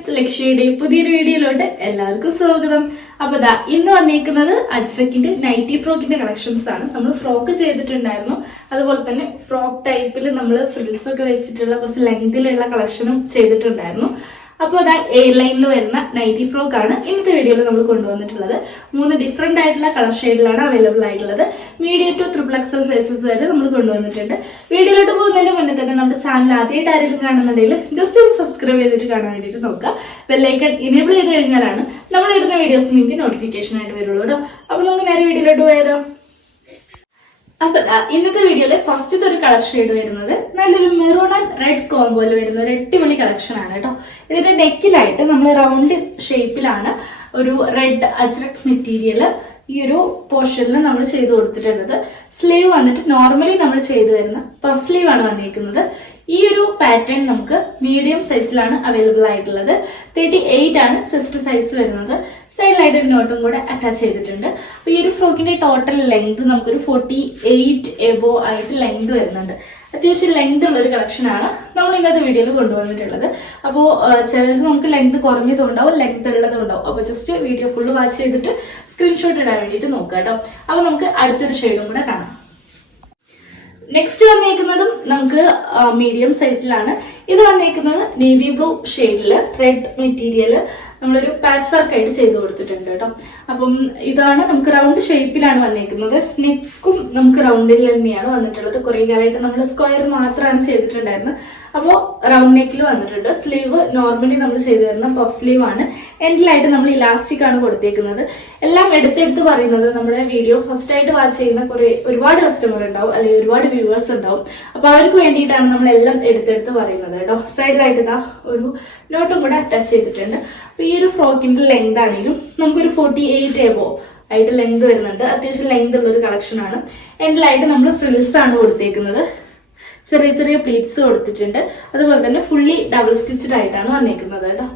Friends, ലക്ഷ്യയുടെ പുതിയൊരു വീഡിയോയിലോട്ട് എല്ലാവർക്കും സ്വാഗതം. അപ്പൊ ഇന്ന് വന്നിരിക്കുന്നത് അജ്രക്കിന്റെ നൈറ്റി ഫ്രോക്കിന്റെ കളക്ഷൻസ് ആണ്. നമ്മൾ ഫ്രോക്ക് ചെയ്തിട്ടുണ്ടായിരുന്നു, അതുപോലെ തന്നെ ഫ്രോക്ക് ടൈപ്പിൽ നമ്മൾ ഫ്രിൽസ് ഒക്കെ വെച്ചിട്ടുള്ള കുറച്ച് ലെങ്തിലുള്ള കളക്ഷനും ചെയ്തിട്ടുണ്ടായിരുന്നു. അപ്പോൾ എ ലൈനിൽ വരുന്ന നൈറ്റി ഫ്രോക്ക് ആണ് ഇന്നത്തെ വീഡിയോയിൽ നമ്മൾ കൊണ്ടുവന്നിട്ടുള്ളത്. 3 ഡിഫറെന്റ് ആയിട്ടുള്ള കളർ ഷെയ്ഡിലാണ് അവൈലബിൾ ആയിട്ടുള്ളത്. മീഡിയം ടു XXL സൈസസ് വരെ നമ്മൾ കൊണ്ടുവന്നിട്ടുണ്ട്. വീഡിയോയിലോട്ട് പോകുന്നതിന് മുന്നേ തന്നെ നമ്മുടെ ചാനൽ ആദ്യമായിട്ട് ആരെങ്കിലും കാണുന്നുണ്ടെങ്കിൽ ജസ്റ്റ് ഒന്ന് സബ്സ്ക്രൈബ് ചെയ്തിട്ട് കാണാൻ വേണ്ടിയിട്ട് നോക്കുക. ബെല്ലൈക്കൺ ഇനേബിൾ ചെയ്ത് കഴിഞ്ഞാലാണ് നമ്മൾ ഇടുന്ന വീഡിയോസ് നിങ്ങൾക്ക് നോട്ടിഫിക്കേഷൻ ആയിട്ട് വരുള്ളൂ കേട്ടോ. അപ്പോൾ നമുക്ക് നേരെ വീഡിയോയിലോട്ട് പോയാലോ. അപ്പൊ ഇന്നത്തെ വീഡിയോയില് ഫസ്റ്റത്തെ ഒരു കളർ ഷെയ്ഡ് വരുന്നത് നല്ലൊരു മെറൂൺ ആൻഡ് റെഡ് കോംബോയിൽ വരുന്ന ഒരു അടിപൊളി കളക്ഷൻ ആണ് കേട്ടോ. ഇതിന്റെ നെക്കിലായിട്ട് നമ്മൾ റൗണ്ട് ഷേപ്പിലാണ് ഒരു റെഡ് അജ്രക് മെറ്റീരിയൽ ഈ ഒരു പോർഷനിൽ നമ്മൾ ചെയ്ത് കൊടുത്തിട്ടുള്ളത്. സ്ലീവ് വന്നിട്ട് നോർമലി നമ്മൾ ചെയ്തു വരുന്ന പഫ് സ്ലീവ് ആണ് വന്നിരിക്കുന്നത്. ഈ ഒരു പാറ്റേൺ നമുക്ക് മീഡിയം സൈസിലാണ് അവൈലബിൾ ആയിട്ടുള്ളത്. 38 ആണ് ചെസ്റ്റ് സൈസ് വരുന്നത്. സൈഡിലായിട്ട് ഒരു നോട്ടും കൂടെ അറ്റാച്ച് ചെയ്തിട്ടുണ്ട്. അപ്പൊ ഈ ഒരു ഫ്രോക്കിന്റെ ടോട്ടൽ ലെങ്ത് നമുക്കൊരു 48 എബോ ആയിട്ട് ലെങ്ത് വരുന്നുണ്ട്. അത്യാവശ്യം ലെങ്ത് ഉള്ള ഒരു കളക്ഷൻ ആണ് നമ്മൾ ഇന്നത്തെ വീഡിയോയിൽ കൊണ്ടുവന്നിട്ടുള്ളത്. അപ്പോൾ ചിലത് നമുക്ക് ലെങ്ത് കുറഞ്ഞതും ഉണ്ടാവും, ലെങ്ത് ഉള്ളതും ഉണ്ടാവും. അപ്പോൾ ജസ്റ്റ് വീഡിയോ ഫുള്ള് വാച്ച് ചെയ്തിട്ട് സ്ക്രീൻഷോട്ട് ഇടാൻ വേണ്ടിയിട്ട് നോക്കുക കേട്ടോ. അപ്പോൾ നമുക്ക് അടുത്തൊരു ഷെയ്ഡും കൂടെ കാണാം. നെക്സ്റ്റ് വന്നേക്കുന്നതും നമുക്ക് മീഡിയം സൈസിലാണ്. ഇത് വന്നേക്കുന്നത് നേവി ബ്ലൂ ഷെയ്ഡില് റെഡ് മെറ്റീരിയൽ നമ്മളൊരു പാച്ച് വർക്ക് ആയിട്ട് ചെയ്ത് കൊടുത്തിട്ടുണ്ട് കേട്ടോ. അപ്പം ഇതാണ് നമുക്ക് റൗണ്ട് ഷേപ്പിലാണ് വന്നേക്കുന്നത്. നെക്കും നമുക്ക് റൗണ്ടിൽ തന്നെയാണ് വന്നിട്ടുള്ളത്. കുറെ കാലമായിട്ട് നമ്മൾ സ്ക്വയർ മാത്രമാണ് ചെയ്തിട്ടുണ്ടായിരുന്നത്. അപ്പോൾ റൗണ്ട് നെക്കിൽ വന്നിട്ടുണ്ട്. സ്ലീവ് നോർമലി നമ്മൾ ചെയ്തു തരുന്ന പഫ് സ്ലീവ് ആണ്. എൻഡിലായിട്ട് നമ്മൾ ഇലാസ്റ്റിക് ആണ് കൊടുത്തേക്കുന്നത്. എല്ലാം എടുത്തെടുത്ത് പറയുന്നത് നമ്മുടെ വീഡിയോ ഫസ്റ്റ് ആയിട്ട് വാച്ച് ചെയ്യുന്ന ഒരുപാട് കസ്റ്റമർ ഉണ്ടാവും, അല്ലെങ്കിൽ ഒരുപാട് വ്യൂവേഴ്സ് ഉണ്ടാവും. അപ്പൊ അവർക്ക് വേണ്ടിയിട്ടാണ് നമ്മളെല്ലാം എടുത്തെടുത്ത് പറയുന്നത് കേട്ടോ. സൈഡിലായിട്ട് ഇതാ ഒരു നോട്ടും കൂടെ അറ്റാച്ച് ചെയ്തിട്ടുണ്ട്. അപ്പൊ ഈ ഒരു ഫ്രോക്കിന്റെ ലെങ്ത് ആണെങ്കിലും നമുക്കൊരു 48 എബോ ആയിട്ട് ലെങ്ത് വരുന്നുണ്ട്. അത്യാവശ്യം ലെങ്ത് ഉള്ള ഒരു കളക്ഷൻ ആണ്. എൻഡിലായിട്ട് നമ്മൾ ഫ്രിൽസ് ആണ് കൊടുത്തേക്കുന്നത്. ചെറിയ ചെറിയ പ്ലീറ്റ്സ് കൊടുത്തിട്ടുണ്ട്. അതുപോലെ തന്നെ ഫുള്ളി ഡബിൾ സ്റ്റിച്ചഡ് ആയിട്ടാണ് വന്നേക്കുന്നത് കേട്ടോ.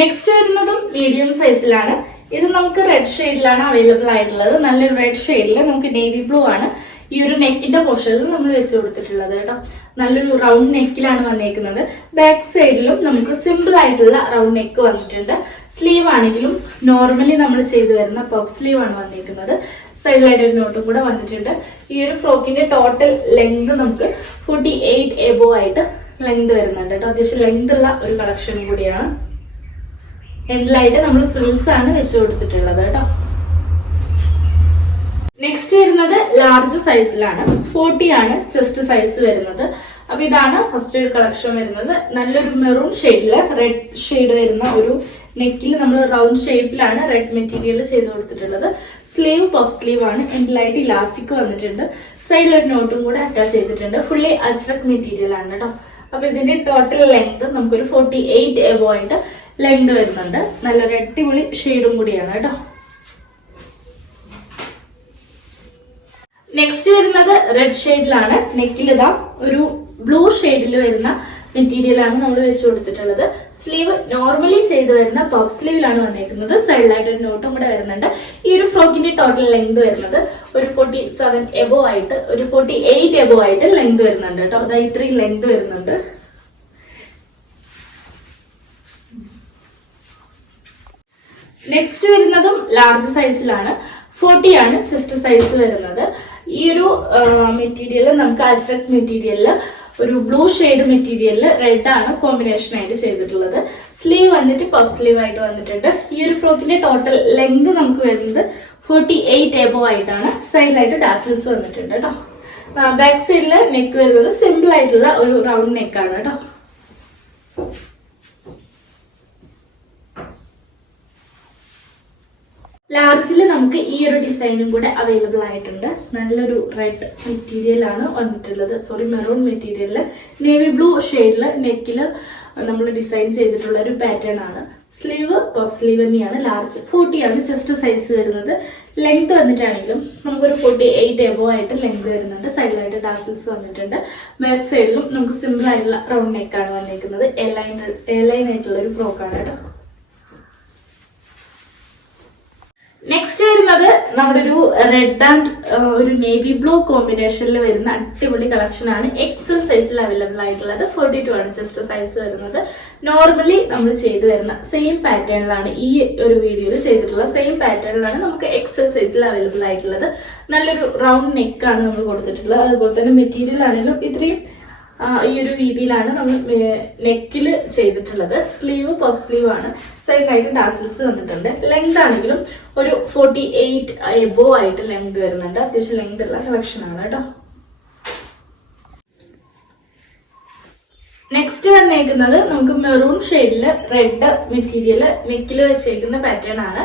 നെക്സ്റ്റ് വരുന്നതും മീഡിയം സൈസിലാണ്. ഇത് നമുക്ക് റെഡ് ഷെയ്ഡിലാണ് അവൈലബിൾ ആയിട്ടുള്ളത്. നല്ലൊരു റെഡ് ഷെയ്ഡിൽ നമുക്ക് നേവി ബ്ലൂ ആണ് ഈ ഒരു നെക്കിന്റെ പോർഷനിൽ നമ്മൾ വെച്ച് കൊടുത്തിട്ടുള്ളത് കേട്ടോ. നല്ലൊരു റൗണ്ട് നെക്കിലാണ് വന്നേക്കുന്നത്. ബാക്ക് സൈഡിലും നമുക്ക് സിമ്പിൾ ആയിട്ടുള്ള റൗണ്ട് നെക്ക് വന്നിട്ടുണ്ട്. സ്ലീവ് ആണെങ്കിലും നോർമലി നമ്മൾ ചെയ്തു വരുന്ന പഫ് സ്ലീവ് ആണ് വന്നിരിക്കുന്നത്. സൈഡിലായിട്ട് ഒരു നോട്ടും കൂടെ വന്നിട്ടുണ്ട്. ഈ ഒരു ഫ്രോക്കിന്റെ ടോട്ടൽ ലെങ്ത് നമുക്ക് 48 എബോ ആയിട്ട് ലെങ്ത് വരുന്നുണ്ട് കേട്ടോ. അത്യാവശ്യം ലെങ്ത് ഉള്ള ഒരു കളക്ഷൻ കൂടിയാണ്. എൻഡിലായിട്ട് നമ്മൾ ഫ്രിൽസ് ആണ് വെച്ച് കൊടുത്തിട്ടുള്ളത് കേട്ടോ. നെക്സ്റ്റ് വരുന്നത് ലാർജ് സൈസിലാണ്. 40 ആണ് ചെസ്റ്റ് സൈസ് വരുന്നത്. അപ്പൊ ഇതാണ് ഫസ്റ്റ് ഒരു കളക്ഷൻ വരുന്നത്. നല്ലൊരു മെറൂൺ ഷെയ്ഡില് റെഡ് ഷെയ്ഡ് വരുന്ന ഒരു നെക്കിൽ നമ്മൾ റൗണ്ട് ഷേപ്പിലാണ് റെഡ് മെറ്റീരിയൽ ചെയ്ത് കൊടുത്തിട്ടുള്ളത്. സ്ലീവ് പഫ് സ്ലീവ് ആണ്. എൻഡിലായിട്ട് ഇലാസ്റ്റിക് വന്നിട്ടുണ്ട്. സൈഡിൽ ഒരു നോട്ടും കൂടെ അറ്റാച്ച് ചെയ്തിട്ടുണ്ട്. ഫുള്ളി അജ്രക് മെറ്റീരിയൽ ആണ് കേട്ടോ. അപ്പൊ ഇതിന്റെ ടോട്ടൽ ലെങ്ത് നമുക്കൊരു 48 എബോ ആയിട്ട് ലെങ്ത് വരുന്നുണ്ട്. നല്ലൊരു അടിപൊളി ഷെയ്ഡും കൂടിയാണ് കേട്ടോ. നെക്സ്റ്റ് വരുന്നത് റെഡ് ഷെയ്ഡിലാണ്. നെക്കിൽ ഇതാ ഒരു ബ്ലൂ ഷെയ്ഡിൽ വരുന്ന മെറ്റീരിയൽ ആണ് നമ്മൾ വെച്ച് കൊടുത്തിട്ടുള്ളത്. സ്ലീവ് നോർമലി ചെയ്ത് വരുന്ന പഫ് സ്ലീവിലാണ് വന്നിരിക്കുന്നത്. സൈഡിലായിട്ട് ഒരു നോട്ടും കൂടെ വരുന്നുണ്ട്. ഈ ഒരു ഫ്രോക്കിന്റെ ടോട്ടൽ ലെങ്ത് വരുന്നത് ഒരു 47 എബോ ആയിട്ട്, ഒരു 48 എബോ ആയിട്ട് ലെങ്ത് വരുന്നുണ്ട് കേട്ടോ. അതായത് ഇത്രയും ലെങ്ത് വരുന്നുണ്ട്. നെക്സ്റ്റ് വരുന്നതും ലാർജ് സൈസിലാണ്. 40 ആണ് ചെസ്റ്റ് സൈസ് വരുന്നത്. ഈ ഒരു മെറ്റീരിയൽ നമുക്ക് അജ്രക് മെറ്റീരിയലില് ഒരു ബ്ലൂ ഷെയ്ഡ് മെറ്റീരിയലില് റെഡ് ആണ് കോമ്പിനേഷൻ ആയിട്ട് ചെയ്തിട്ടുള്ളത്. സ്ലീവ് വന്നിട്ട് പഫ് സ്ലീവ് ആയിട്ട് വന്നിട്ടുണ്ട്. ഈ ഒരു ഫ്രോക്കിന്റെ ടോട്ടൽ ലെങ്ത് നമുക്ക് വരുന്നത് 48 എബോ ആയിട്ടാണ്. സൈഡിലായിട്ട് ടാസിൽസ് വന്നിട്ടുണ്ട് കേട്ടോ. ബാക്ക് സൈഡില് നെക്ക് വരുന്നത് സിമ്പിൾ ആയിട്ടുള്ള ഒരു റൗണ്ട് നെക്കാണ് കേട്ടോ. ലാർജില് നമുക്ക് ഈ ഒരു ഡിസൈനും കൂടെ അവൈലബിൾ ആയിട്ടുണ്ട്. നല്ലൊരു റെഡ് മെറ്റീരിയൽ ആണ് വന്നിട്ടുള്ളത്. മെറൂൺ മെറ്റീരിയലില് നേവി ബ്ലൂ ഷെയ്ഡില് നെക്കില് നമ്മൾ ഡിസൈൻ ചെയ്തിട്ടുള്ള ഒരു പാറ്റേൺ ആണ്. സ്ലീവ് പഫ് സ്ലീവ് തന്നെയാണ്. ലാർജ് 40 ആണ് ചെസ്റ്റ് സൈസ് വരുന്നത്. ലെങ്ത് വന്നിട്ടാണെങ്കിലും നമുക്കൊരു 48 എബോ ആയിട്ട് ലെങ്ത് വരുന്നുണ്ട്. സൈഡിലായിട്ട് ടാസിൽസ് വന്നിട്ടുണ്ട്. ബാക്ക് സൈഡിലും നമുക്ക് സിമ്പിൾ ആയിട്ടുള്ള റൗണ്ട് നെക്കാണ് വന്നിരിക്കുന്നത്. എ ലൈൻ ആയിട്ടുള്ള ഒരു ഫ്രോക്കാണ് കേട്ടോ. നെക്സ്റ്റ് വരുന്നത് നമ്മുടെ ഒരു റെഡ് ആൻഡ് ഒരു നേവി ബ്ലൂ കോമ്പിനേഷനിൽ വരുന്ന അടിപൊളി കളക്ഷൻ ആണ്. എക്സൽ സൈസിൽ അവൈലബിൾ ആയിട്ടുള്ളത്. 42 ആണ് ചെസ്റ്റ് സൈസ് വരുന്നത്. നോർമലി നമ്മൾ ചെയ്തു വരുന്ന സെയിം പാറ്റേണിലാണ് ഈ ഒരു വീഡിയോയിൽ ചെയ്തിട്ടുള്ളത്. സെയിം പാറ്റേണിലാണ് നമുക്ക് എക്സൽ സൈസിൽ അവൈലബിൾ ആയിട്ടുള്ളത്. നല്ലൊരു റൗണ്ട് നെക്കാണ് നമ്മൾ കൊടുത്തിട്ടുള്ളത്. അതുപോലെ തന്നെ മെറ്റീരിയൽ ആണെങ്കിലും ഇത്രയും ഈ ഒരു രീതിയിലാണ് നമ്മൾ നെക്കിൽ ചെയ്തിട്ടുള്ളത്. സ്ലീവ് പഫ് സ്ലീവ് ആണ്. സൈഡിലായിട്ട് ടാസിൽസ് വന്നിട്ടുണ്ട്. ലെങ്ത് ആണെങ്കിലും ഒരു 48 എബോ ആയിട്ട് ലെങ്ത് വരുന്നുണ്ട്. അത്യാവശ്യം ലെങ്ത് ഉള്ള കളക്ഷൻ ആണ് കേട്ടോ. നെക്സ്റ്റ് വന്നേക്കുന്നത് നമുക്ക് മെറൂൺ ഷെയ്ഡില് റെഡ് മെറ്റീരിയൽ നെക്കിൽ വെച്ചേക്കുന്ന പാറ്റേൺ ആണ്.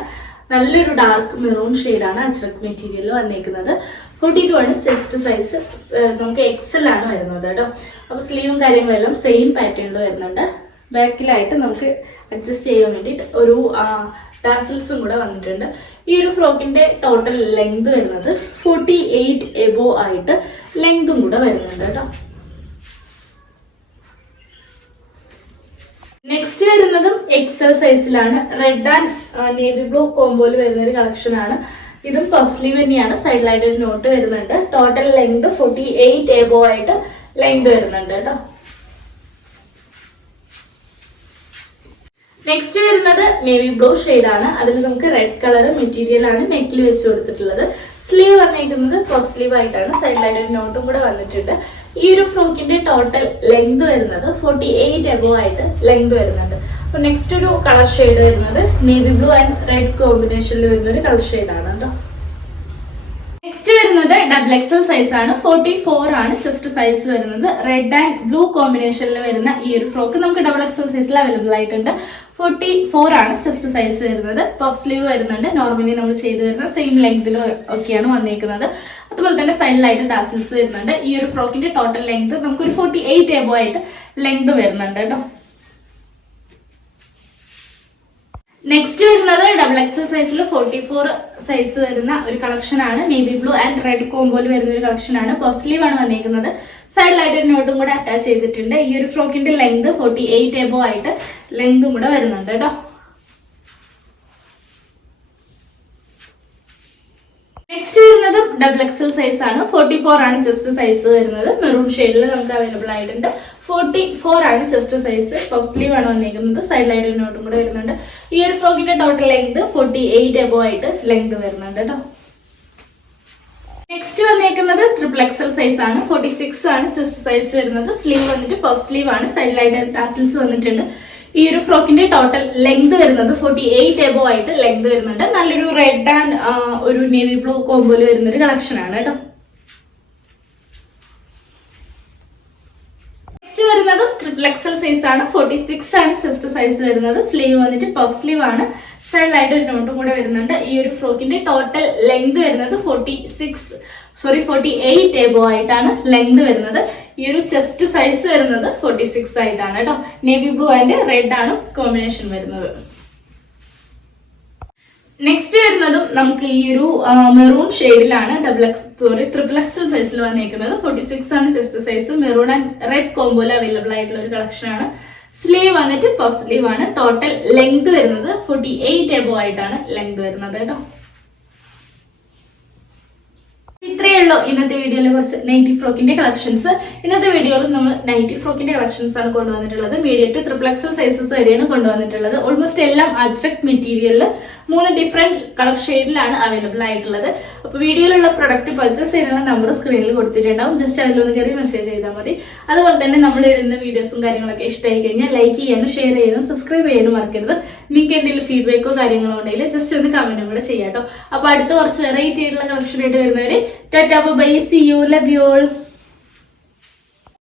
നല്ലൊരു ഡാർക്ക് മെറൂൺ ഷെയ്ഡാണ് അജ്രക് മെറ്റീരിയൽ വന്നേക്കുന്നത്. 42 ആണ് ചെസ്റ്റ് സൈസ്. നമുക്ക് എക്സൽ ആണ് വരുന്നത് കേട്ടോ. അപ്പൊ സ്ലീവും കാര്യങ്ങളെല്ലാം സെയിം പാറ്റേണിൽ വരുന്നുണ്ട്. ബാക്കിലായിട്ട് നമുക്ക് അഡ്ജസ്റ്റ് ചെയ്യാൻ വേണ്ടിയിട്ട് ഒരു ടാസിൽസും കൂടെ വന്നിട്ടുണ്ട്. ഈ ഒരു ഫ്രോക്കിന്റെ ടോട്ടൽ ലെങ്ത് വരുന്നത് 48 എബോ ആയിട്ട് ലെങ്തും കൂടെ വരുന്നുണ്ട് കേട്ടോ. നെക്സ്റ്റ് വരുന്നതും എക്സൽ സൈസിലാണ്. റെഡ് ആൻഡ് നേവി ബ്ലൂ കോംബോയിൽ വരുന്ന ഒരു കളക്ഷൻ ആണ്. ഇതും പഫ് സ്ലീവ് തന്നെയാണ്. സൈഡിലായിട്ട് ഒരു നോട്ട് വരുന്നുണ്ട്. ടോട്ടൽ ലെങ്ത് 48 എബോ ആയിട്ട് ലെങ്ത് വരുന്നുണ്ട് കേട്ടോ. നെക്സ്റ്റ് വരുന്നത് നേവി ബ്ലൂ ഷെയ്ഡാണ്. അതിൽ നമുക്ക് റെഡ് കളർ മെറ്റീരിയൽ ആണ് നെക്കിൽ വെച്ച് കൊടുത്തിട്ടുള്ളത്. സ്ലീവ് വന്നിരിക്കുന്നത് പഫ് സ്ലീവ് ആയിട്ടാണ്. സൈഡിലായിട്ട് ഒരു നോട്ടും കൂടെ വന്നിട്ടുണ്ട്. ഈ ഒരു ഫ്രോക്കിന്റെ ടോട്ടൽ ലെങ്ത് വരുന്നത് 48 എബോ ആയിട്ട് ലെങ്ത് വരുന്നുണ്ട്. അപ്പൊ നെക്സ്റ്റ് ഒരു കളർ ഷെയ്ഡ് വരുന്നത് നേവി ബ്ലൂ ആൻഡ് റെഡ് കോമ്പിനേഷനിൽ വരുന്ന ഒരു കളർ ഷെയ്ഡാണ് കേട്ടോ. നെക്സ്റ്റ് വരുന്നത് ഡബിൾ എക്സൽ സൈസ് ആണ്. 44 ആണ് ചെസ്റ്റ് സൈസ് വരുന്നത്. റെഡ് ആൻഡ് ബ്ലൂ കോമ്പിനേഷനിൽ വരുന്ന ഈ ഒരു ഫ്രോക്ക് നമുക്ക് ഡബിൾ എക്സൽ സൈസിൽ അവൈലബിൾ ആയിട്ടുണ്ട്. 44 ആണ് ചെസ്റ്റ് സൈസ് വരുന്നത്. പഫ് സ്ലീവ് വരുന്നുണ്ട്. നോർമലി നമ്മൾ ചെയ്തു വരുന്ന സെയിം ലെങ്തിൽ ഒക്കെയാണ് വന്നിരിക്കുന്നത്. അതുപോലെ തന്നെ സൈഡിലായിട്ട് ടാസിൽസ് വരുന്നുണ്ട്. ഈ ഒരു ഫ്രോക്കിന്റെ ടോട്ടൽ ലെങ്ത് നമുക്കൊരു 48 എബോ ആയിട്ട് ലെങ്ത് വരുന്നുണ്ട് കേട്ടോ. നെക്സ്റ്റ് വരുന്നത് ഡബിൾ എക്സൽ സൈസിൽ 44 സൈസ് വരുന്ന ഒരു കളക്ഷൻ ആണ്. നേവി ബ്ലൂ ആൻഡ് റെഡ് കോംബോയിൽ വരുന്ന ഒരു കളക്ഷൻ ആണ്. പഫ് സ്ലീവ് ആണ് വന്നിരിക്കുന്നത്. സൈഡിലായിട്ട് ഒരു നോട്ടും കൂടെ അറ്റാച്ച് ചെയ്തിട്ടുണ്ട്. ഈ ഒരു ഫ്രോക്കിന്റെ ലെങ്ത് 48 എബോ ആയിട്ട് ലെങ്തും കൂടെ വരുന്നുണ്ട് കേട്ടോ. നെക്സ്റ്റ് വരുന്നതും ഡബിൾ എക്സൽ സൈസ് ആണ്. 44 ആണ് ചെസ്റ്റ് സൈസ് വരുന്നത്. മെറൂൺ ഷെയ്ഡിൽ നമുക്ക് അവൈലബിൾ ആയിട്ടുണ്ട്. 44 ആണ് ചെസ്റ്റ് സൈസ്. പഫ് സ്ലീവ് ആണ് വന്നിരിക്കുന്നത്. സൈഡിലായിട്ട് ഒരു നോട്ടും കൂടെ വരുന്നുണ്ട്. ഈ ഒരു ഫ്രോക്കിന്റെ ടോട്ടൽ ലെങ്ത് 48 എബോ ആയിട്ട് ലെങ്ത് വരുന്നുണ്ട് കേട്ടോ. നെക്സ്റ്റ് വന്നേക്കുന്നത് ട്രിപ്പിൾ എക്സൽ സൈസ് ആണ്. 46 ആണ് ചെസ്റ്റ് സൈസ് വരുന്നത്. സ്ലീവ് വന്നിട്ട് പഫ് സ്ലീവ് ആണ്. സൈഡിലായിട്ട് ടാസിൽസ് വന്നിട്ടുണ്ട്. ഈ ഒരു ഫ്രോക്കിന്റെ ടോട്ടൽ ലെങ്ത് വരുന്നത് 48 എബോ ആയിട്ട് ലെങ്ത് വരുന്നുണ്ട്. നല്ലൊരു റെഡ് ആൻഡ് ഒരു നേവി ബ്ലൂ കോംബോയിൽ വരുന്ന ഒരു കളക്ഷൻ ആണ് കേട്ടോ. നെക്സ്റ്റ് വരുന്നത് ട്രിപ്പിൾ എക്സൽ സൈസ് ആണ്. 46 ആണ് ചെസ്റ്റ് സൈസ് വരുന്നത്. സ്ലീവ് വന്നിട്ട് പഫ് സ്ലീവ് ആണ്. സൈഡിലായിട്ട് ഒരു നോട്ടും കൂടെ വരുന്നുണ്ട്. ഈ ഒരു ഫ്രോക്കിന്റെ ടോട്ടൽ ലെങ്ത് വരുന്നത് 48 എബോ ആയിട്ടാണ് ലെങ്ത് വരുന്നത്. ഈ ഒരു ചെസ്റ്റ് സൈസ് വരുന്നത് 46 ആയിട്ടാണ് കേട്ടോ. നേവി ബ്ലൂ ആൻഡ് റെഡ് ആണ് കോമ്പിനേഷൻ വരുന്നത്. നെക്സ്റ്റ് വരുന്നതും നമുക്ക് ഈ ഒരു മെറൂൺ ഷെയ്ഡിലാണ് ട്രിപ്പിൾ എക്സൽ സൈസിൽ വന്നിരിക്കുന്നത്. 46 ആണ് chest size. Maroon and red കോംബോയിൽ അവൈലബിൾ ആയിട്ടുള്ള ഒരു കളക്ഷൻ ആണ്. സ്ലീവ് വന്നിട്ട് പഫ് സ്ലീവ് ആണ്. ടോട്ടൽ ലെങ്ത് വരുന്നത് 48 എബോ ആയിട്ടാണ് ലെങ്ത് വരുന്നത് കേട്ടോ. ഇത്രയേ ഉള്ളൂ ഇന്നത്തെ വീഡിയോയിൽ കുറച്ച് നൈറ്റി ഫ്രോക്കിന്റെ കളക്ഷൻസ്. ഇന്നത്തെ വീഡിയോയിൽ നമ്മൾ നൈറ്റി ഫ്രോക്കിന്റെ കളക്ഷൻസ് ആണ് കൊണ്ടുവന്നിട്ടുള്ളത്. Medium two triple XL sizes വരെയാണ് കൊണ്ടുവന്നിട്ടുള്ളത്. ഓൾമോസ്റ്റ് എല്ലാം അജ്രക് മെറ്റീരിയലിൽ 3 ഡിഫറെന്റ് കളർ ഷെയ്ഡിലാണ് അവൈലബിൾ ആയിട്ടുള്ളത്. അപ്പൊ വീഡിയോയിലുള്ള പ്രൊഡക്റ്റ് പർച്ചേസ് ചെയ്യാനുള്ള നമ്പർ സ്ക്രീനിൽ കൊടുത്തിട്ടുണ്ടാവും. ജസ്റ്റ് അതിലൊന്ന് കയറി മെസ്സേജ് ചെയ്താൽ മതി. അതുപോലെ തന്നെ നമ്മൾ ഇടുന്ന വീഡിയോസും കാര്യങ്ങളൊക്കെ ഇഷ്ടമായി കഴിഞ്ഞാൽ ലൈക്ക് ചെയ്യാനും ഷെയർ ചെയ്യാനും സബ്സ്ക്രൈബ് ചെയ്യാനും മറക്കരുത്. നിങ്ങൾക്ക് എന്തെങ്കിലും ഫീഡ്ബാക്കോ കാര്യങ്ങളോ ഉണ്ടെങ്കിൽ ജസ്റ്റ് ഒന്ന് കമന്റും കൂടെ ചെയ്യാട്ടോ. അപ്പൊ അടുത്ത കുറച്ച് വെറൈറ്റി ആയിട്ടുള്ള കളക്ഷൻ ആയിട്ട് വരുന്നവരെ tata bye, see you, love you all.